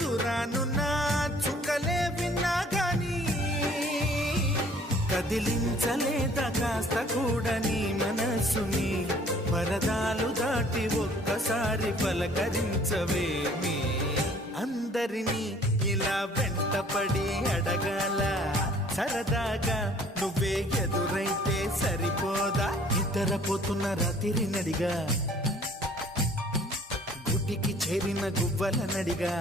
దురానున్న చుక్కలే విన్నా గాని కదిలించలేదా కాస్త కూడా నీ మనసుని పరదాలు దాటి ఒక్కసారి పలకరించవేమి అందరినీ ఇలా వెంటపడి అడగాల సరదాగా నువ్వే ఎదురైతే సరిపోదా నిద్రపోతున్న రాత్రి నడిగా గుటికి చేరిన గువ్వల నడిగా